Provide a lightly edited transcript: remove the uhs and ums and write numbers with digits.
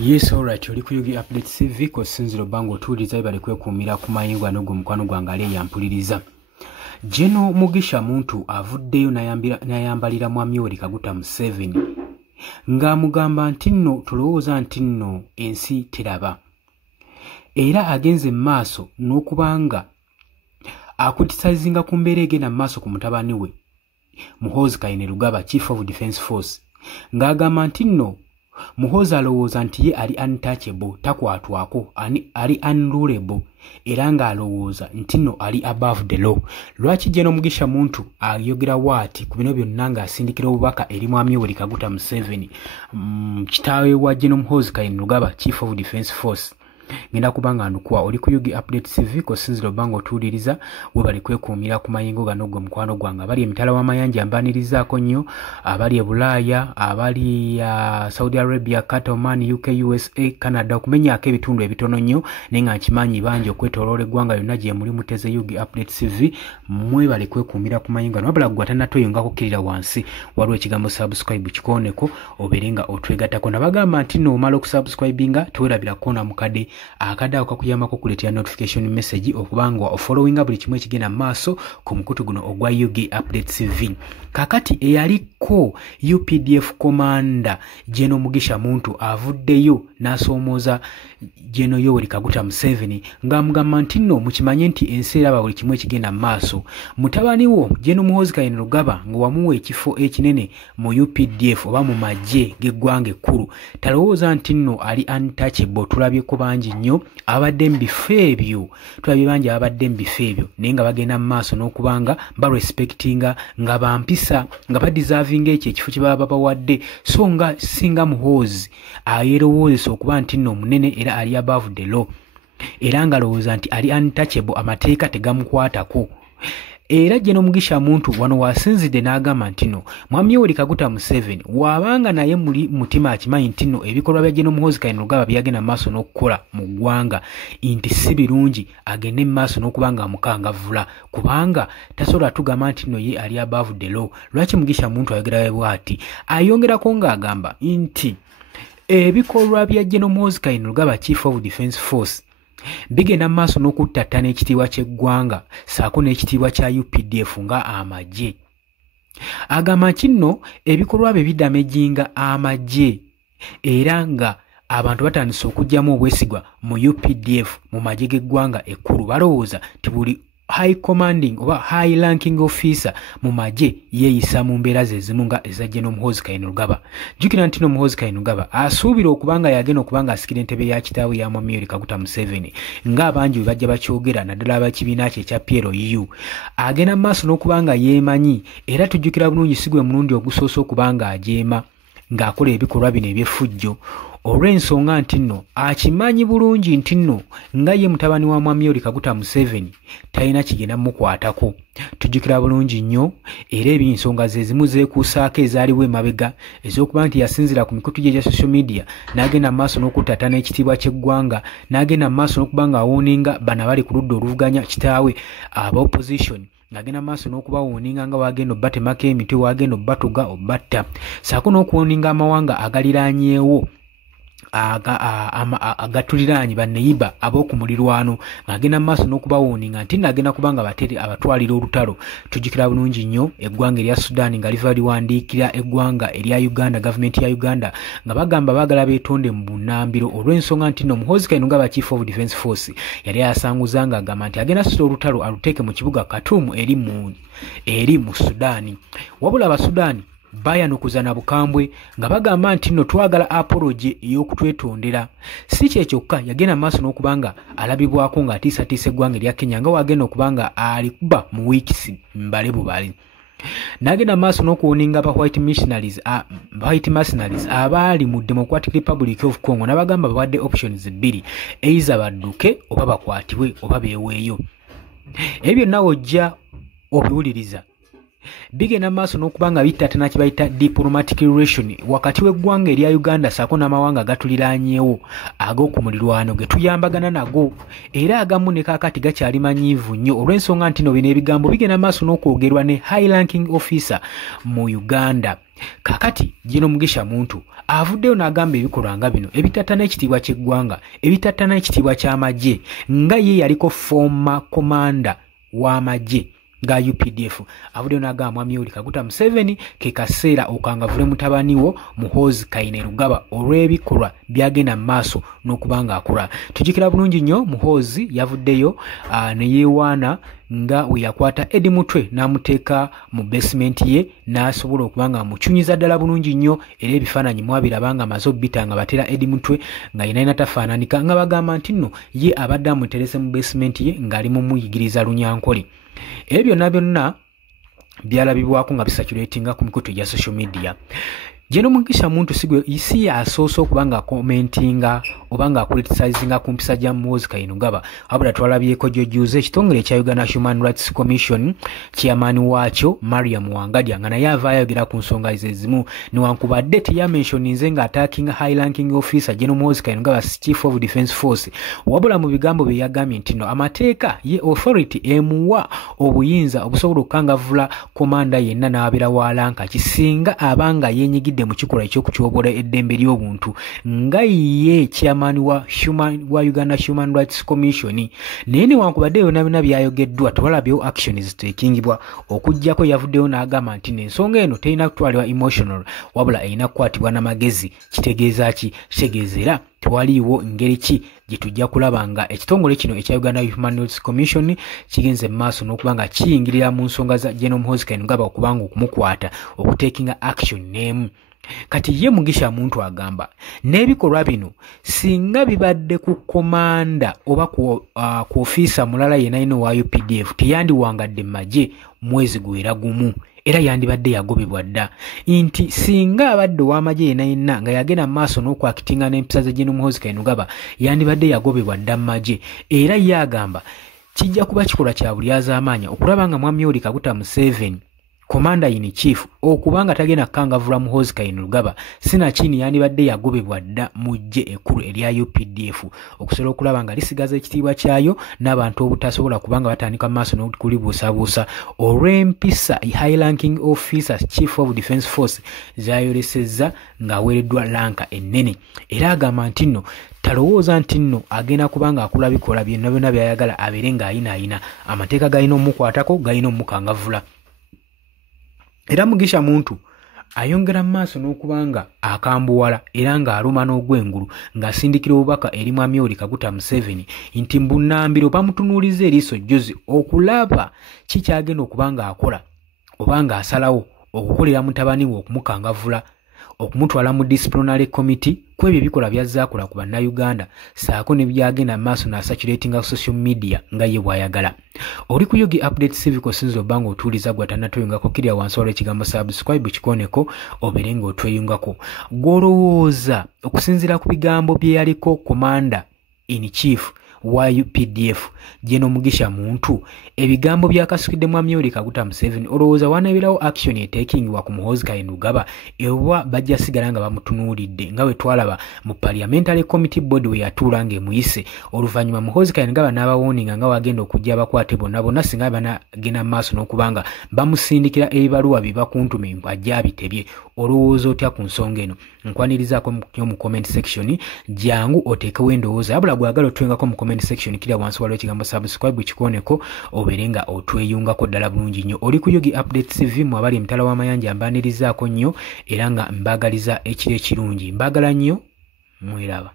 Yes, alright. Oli ku Yugi Update CV ko sinziro bango tuliza bali kwekuumira ku mayingo anogo mukwano gwange yampuliriza. Jeno Mugisha muntu avuddeyo n'ayambalira Mwami Yoweri Kaguta Museveni ng'amugamba nti nno tulowooza nti nno ensi teraba. Era agenze maaso n'okubanga akutisazinga ku mbeera egenda maaso ku mutabani we Muhoozi Kainerugaba, Chief of Defence Force, ng'agamba nti nno Muhoozi alowooza nti ye ali untouchable, takwatwako, ali unrulable, era ng'alowooza nti nno ali above the law. Lwaki Jeno Mugisha muntu ayogera waati ku bino byonna ng'asindikira obubaka eri Mwami Yoweri Kaguta Museveni, kitaawe wa Jeno Muhoozi Kainerugaba, Chief of Defence Force? Ngenda kubanga ndukwa oli ku Yugi Update CV ko sinziro bango tuliriza we bali kwekuumira ku mayingo gano gwe mukwano gwange abali emitala w'amayanja ambanirizaako nnyo, abali e Bulaaya, abali Saudi Arabia, Qatar, Oman, UK, USA, Canada, okumenyaako ebitundu ebitono nnyo naye nga nkimanyi bangi okwetooloola eggwanga yonna gye muli muteze Yugi Update CV mwe bali kwekuumira ku mayingo gano. Wabula ggwe atannatoyonga kukkirira wansi waliwo ekigambo subscribe kikooneko obeerenga otwegattako. Nabagamba nti nno omala okusubscribinga tuwerabira koona mukadde akadde ako kakuyambako kuleetera notification message okubanga ofollowinga buli kimu ekigenda maaso ku mukutu guno ogwa Yugi Update CV. Kakati eyaliko UPDF commander Jeno Mugisha muntu avuddeyo n'asomooza Jeno Yoweri Kaguta Museveni ng'amugamba nti nno mukimanye nti ensi eraba buli kimu ekigenda maaso. Mutabani wo Jeno Muhoozi Kainerugaba ng'owamuwa ekifo ekinene mu UPDF oba mu magye g'eggwanga ekkulu, talowooza nti nno ali untouchable. Tulabyeko bangi nnyo abadde mu bifo ebyo, tulabye bangi abadde mu bifo ebyo naye nga bagenda mu maaso n'okubanga barespectinga nga bampisa nga badeservinga ekyo ekifo kye baba babawadde. So nga singa Muhoozi ayerowoozesa okuba nti nno munene era ali above the law era nga alowooza nti ali untouchable, amateeka tegamukwatako. Era Jeno Mugisha muntu wano wasinzidde n'agamba nti nno Mwami Yoweri Kaguta Museveni wabanga naye muli mutima akimanyi nti nno ebikolwa bya Jeno Muhoozi Kainerugaba byagenda maaso n'okukola mu ggwanga nti si birungi, agende mu maaso n'okubanga amukangavvula kubanga tasobola tugamba nti nno ye ali above the law. Lwaki Mugisha muntu ayogera bw'ati? Ayongerako ng'agamba nti ebikolwa bya Jeno Muhoozi Kainerugaba, Chief of Defence Force, bigenda maaso n'okuttattana ekitiibwa ky'eggwanga saako n'ekitiibwa kya UPDF nga amagye. Agamba kinno ebikolwa bye bidamejinga amagye era nga abantu batandise okujjamu obwesigwa mu UPDF mu magye g'eggwanga ekkulu. Balowooza ti buli high commanding oba high ranking officer mu magye yeeyisa mu mbeera ze zimu nga eza Jeno Muhoozi Kainerugaba. Jjukira nti no Muhoozi Kainerugaba asuubira okubanga yagenda okubanga asikira entebe ya kitaawe ya Mwami Yoweri Kaguta Museveni ng'abangi bwe bajja bakyogera naddala abakibiina kye ekya PLU. Agenda mu maaso n'okubanga yeemanyi era tujjukira bulungi si gwe mulundi ogusoose okubanga ajeema ng'akola ebikolwa bino eby'effujjo olw'ensonga nti nno akimanyi bulungi nti nno nga ye mutabani wa Mwami Yoweri Kaguta Museveni talina kigenda mukwatako. Tujjukira bulungi nnyo era eby'ensonga ze zimu zeekuusaako ezaaliwo emabega ez'okuba nti yasinzira ku mikutu gye gya social media n'agenda mu maaso n'okuttattana ekitiibwa ky'eggwanga, n'agenda mu maaso n'okubanga awooninga bano abali ku ludda oluvuganya kitaawe aba opposition, ng'agenda maaso n'okubawooninga nga wagenda obbatemako emitwe, wagenda obbatuga obbatta, saako n'okuwooninga amawanga agaliraanyeewo agatuliraanyi banneyiba ab'okumulirwano, ng'agenda mu maaso n'okubawooninga nti nagenda kubanga abatwalira olutalo. Tujjukira bulungi nnyo eggwanga erya Sudan nga liva liwandiikira eggwanga erya Uganda, gavumenti ya Uganda nga bagamba baagala beetonde mu bunnambiro olw'ensonga nti nno Muhoozi Kainerugaba, Chief of Defence Force, yali asanguza ng'agamba nti agenda sula olutalo aluteeke mu kibuga Khartoum eri mu Sudaani. Wabula Abasudaani bayanukuza na bukambwe nga bagamba nti nno twagala apology ey'okutwetondera. Si kye kyokka, yagenda maaso n'okubanga alabibwako ng'atiisatiisa eggwanga erya Kenya nga wagenda okubanga alikuba mu wiikisi mbale bubale. N'agenda maaso n'okuwoninga aba white mercenaries abaali mu Democratic Republic of Congo n'abagamba bawadde options bbiri, eiza badduke oba bakwatibwe oba beeweeyo. Ebyo nawe ojja obiwuliriza bigenda maaso n'okubanga bittattana kye bayita diplomatic relation wakati w'eggwanga erya Uganda saako n'amawanga agatuliraanyeewo ag'okumulirwano ge tuyambagana nago era agamu ne kaakati gakyali manyiivu nnyo olw'ensonga nti no bino ebigambo bigenda maaso n'okwogerwa ne high ranking officer mu Uganda kakati Jeno Mugisha Muntu avuddeyo n'agamba ebikolwa nga bino ebitattana ekitiibwa ky'eggwanga ebitattana ekitiibwa ky'amagye nga ye yaliko former commander w'amagye ga UPDF avuddeyo n'agamba Mwami Yoweri Kaguta Museveni ke kaseera okangavule mutabani wo Muhoozi Kainerugaba olw'ebikolwa byagenda mu maaso n'okubanga akola. Tujjukira bulungi nnyo Muhoozi yavuddeyo ne yeewaana nga we yakwata Eddie Mutwe n'amuteeka mu basement ye n'asobola okubanga amuchunyiza ddala bulungi nnyo era ebifaananyi mwabiraba nga amaze obbita nga batera Eddie Mutwe nga yenna tafaananika nga bagamba nti nno ye abadde amuterese mu basement ye ng'ali mu muyigiriza Lunyankole. Ebyo byonna byalabibwako nga bisaturatinga ku mikutu gya social media. Jeno Mugisha Muntu sigwe isi asoose okubanga commentinga obanga acriticizing ku mpisa gya Muhoozi Kainerugaba abula twalabyeko jjojuze ekitongole ekya Uganda Human Rights Commission chairman waakyo Mariam Wangadya nga naye avaayo ayogera ku nsonga ezimu newankubadde teyamentioninze nga attacking high ranking officer Jeno Muhoozi Kainerugaba Chief of Defence Force wabula mu bigambo bye yagambye nti no amateeka ye authority emuwa obuyinza obusobola okukangavula komanda yenna n'abeera waalanka kisinga abanga yenyigidde mu kikolwa ekyokutyoboola eddembe ly'obuntu nga ye chairman wa Uganda Human Rights Commission naye newankubadde byonna byayogeddwa tewalabyewo action zitekingibwa okuggyako yavuddeyo n'agamba nti n'ensonga eno terina kutwalibwa emotional wabula erina kukwatibwa n'amagezi. Kitegeeza ki? Kitegeezera tewaliiwo ngeri ki gye tujja kulaba nga ekitongole kino ekya Uganda Human Rights Commission kigenze mu maaso n'okubanga kiyingirira mu nsonga za Jeno Muhoozi Kainerugaba okubanga okumukwata okutekinga action n'emu. Kati ye Mugisha Muntu agamba n'ebikolwa bino singa bibadde ku komanda oba ku ofiisa mulala yenna ino wa UPDF teyandiwangadde mu magye mwezi gwera gumu era yandibadde yagobebwa dda nti singa abadde ow'amagye yenna nga yagenda mu maaso n'okwakitinga n'empisa za Jeno Muhoozi Kainerugaba yandibadde yagobebwa dda mu magye era ye agamba kijja kuba kikolwa kya bulyazaamaanya okulaba nga Mwami Yoweri Kaguta Museveni Commander in Chief okubanga tagenda kangavula Muhoozi Kainerugaba sinakini yandibadde yagobebwa dda mujje ekkulu erya UPDF okusobola okulaba nga lisigaza ekitiibwa kyayo n'abantu obutasobola kubanga batandika maaso n'okulibuusabuusa olw'empisa high ranking officer Chief of Defence Force zayolesezza ng'aweereddwa lanka ennene era agamba nti nno talowooza nti nno agenda kubanga akola bikola byonna byayagala abeere ng'ayinaayina amateeka galina omukwatako galina omukangavula. Era Mugisha Muntu ayongera mu maaso n'okubanga akambuwala era ng'aluma n'ogwengulu ng'asindikira obubaka eri Mwami Yoweri Kaguta Museveni nti mbunnambiro bamutunuuliza eriiso jjozi okulaba kikyagenda okubanga akola obanga asalawo okukolera mutabani we okumukangavula okumutwala mu disciplinary committee kwebyo ebikola byazaakola ku bannayuganda saako ne byagenda maaso n'asaturatinga social media nga ye bw'ayagala. Oli ku Yugi Update Civic osinza obanga otuuliza gw'atannatweyungako kirya wansi waliwo ekigambo subscribe kikoneko obeere ng'otweyungako. Gw'olowooza okusinziira ku bigambo bye yaliko Commander in Chief wa UPDF Jeno Mugisha Muntu ebigambo byakasukidde Mwami Yoweri Kaguta Museveni olowooza wanabeerawo action etekingibwa ku Muhoozi Kainerugaba ewa bajja sigala nga bamutunuulidde nga bwe twalaba mu Parliamentary Committee Board we yatuula ng'emuyise oluvannyuma Muhoozi Kainerugaba n'abawoninga nga wagenda okujja abakwate bonna singa banagenda mu maaso n'okubanga bamusindikira ebibaluwa bye bakuntume ajja abitebye. Olowooza otya ku nsonga eno? Nkwanirizaako mu comment section jangu oteekewo endowooza abula gwagala otwengako mu comment section kirya wansi waliwo ekigambo subscribe kikoneko obeere nga otweyungako ddala bulungi nnyo. Oli ku Yugi Update TV mu abali emitala w'amayanja mbaanirizaako nnyo era nga mbaagaliza ekiro ekirungi. Mbaagala nnyo mweraba.